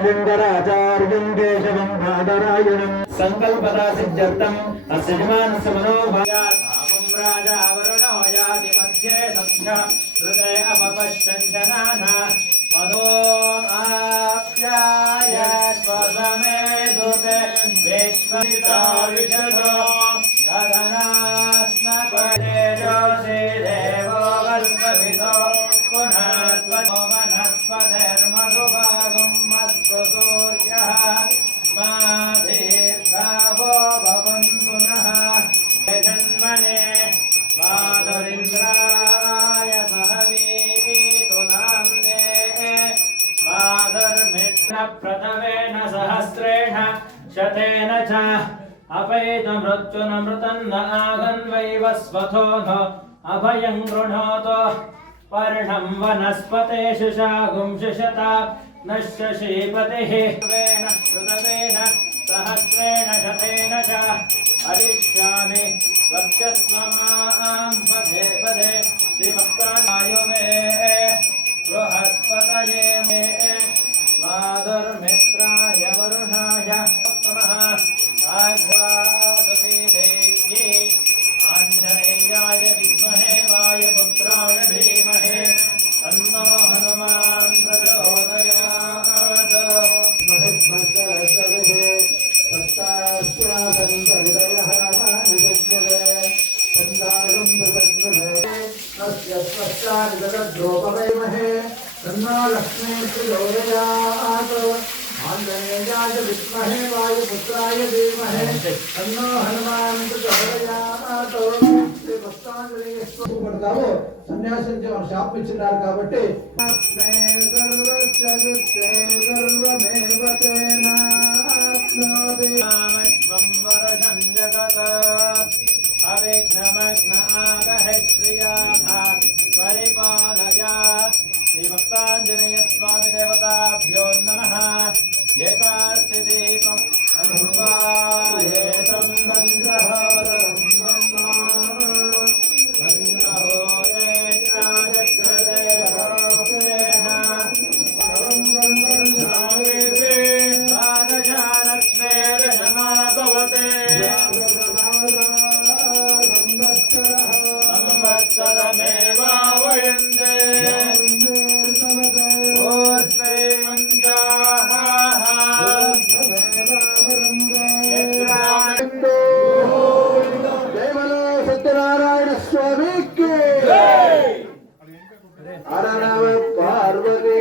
శంకరాచార్యం కేశవం బాదరాయణం సంకల్పదా సిద్ధ్యర్థం అస్య జమానస్య మనోభావం రాజా వరుణో యాతి మధ్యే సంధ్య హృదయ అపపశ్చంజనాన మదో ఆప్యాయ స్వమే దుతే విశ్వసితా విషదో గగనాస్మపదేజోసి धर्मः मा दीर्घावो भवन् पुनः जन्मने माधुरिन्द्राय बहवीवितुलाल्ले वाधर्मित्र प्रथमेण सहस्रेण शतेन च अपैतमृत्युनमृतम् न आगन्वैव स्वसोऽध अभयम् गृणोत पर्णं वनस्पतेषु शागुं शिशता नश्य श्रीपतिः वेन कृतवेन सहस्रेण शतेन च हरिष्यामि वक्षस्वमां पदे पदे श्रीभक्तानाय मे, बृहस्पतये मे, माधुर्मित्राय वरुणाय ఆంజనేయాయ విద్మహే వాయుపుత్రాయ ధీమహే తన్నో హనుమాన్ ప్రచోదయాత్ శ్రీ భక్తాంజనేయ స్వామి పడతారు సన్యాసం చే- మన షాప్ ఇచ్చినారు కాబట్టి रामश्वं परिपालय श्रीभक्ताञ्जनेयस्वामिदेवताभ्यो नमः एकास्ति दीपम् अनुवायेतं गन्धः సత్యనారాయణ స్వామికి అరణవ పార్వతీ